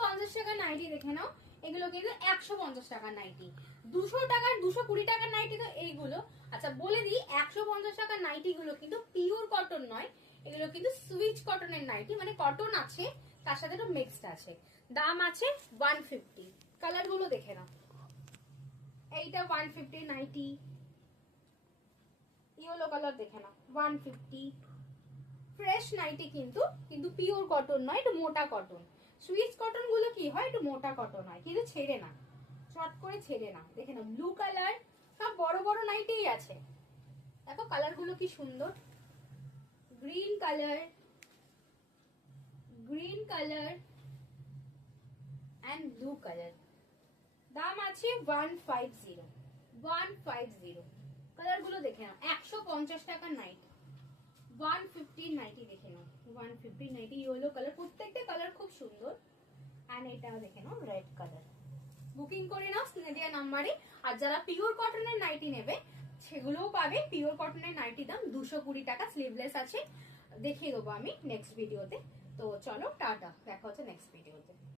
250 টাকার নাইটি দেখে নাও, এগুলো কিন্তু 150 টাকার নাইটি। 200 টাকার 220 টাকার নাইটি তো এইগুলো। আচ্ছা বলে দিই, 150 টাকার নাইটি গুলো কিন্তু পিওর কটন নয়, এগুলো কিন্তু সুইচ কটনের নাইটি, মানে কটন আছে তার সাথে একটু মিক্সড আছে। দাম আছে 150। কালার গুলো দেখে নাও, এইটা 150 নাইটি, ইয়েলো কালার দেখে নাও 150। ফ্রেশ নাইটি কিন্তু, কিন্তু পিওর কটন নয়, একটু মোটা কটন। সুইচ কটন গুলো কি হয়, একটু মোটা কটন হয়, কিন্তু ছেড়ে না, শর্ট করে ছেড়ে না। দেখে নাও ব্লু কালার, সব বড় বড় নাইটিই আছে। দেখো কালার গুলো কি সুন্দর, green colour, green colour and blue colour. দাম আছে 150, 150। কালার গুলো দেখে নাও, 150 টাকার নাইটি, 150 নাইটি দেখে নাও, 150 নাইটি, ইয়েলো কালার, প্রত্যেকটা কালার খুব সুন্দর। এন্ড এটা দেখে নাও রেড কালার। বুকিং করে নাও স্ক্রিনে দেওয়া নাম্বারে। আর যারা পিওর কটনের নাইটি নেবে সেগুলোও পাবে। পিওর কটনের নাইটি দাম 220 টাকা, স্লিভলেস আছে, দেখিয়ে দেবো আমি নেক্সট ভিডিওতে। তো চলো টাটা, দেখা হচ্ছে নেক্সট ভিডিওতে।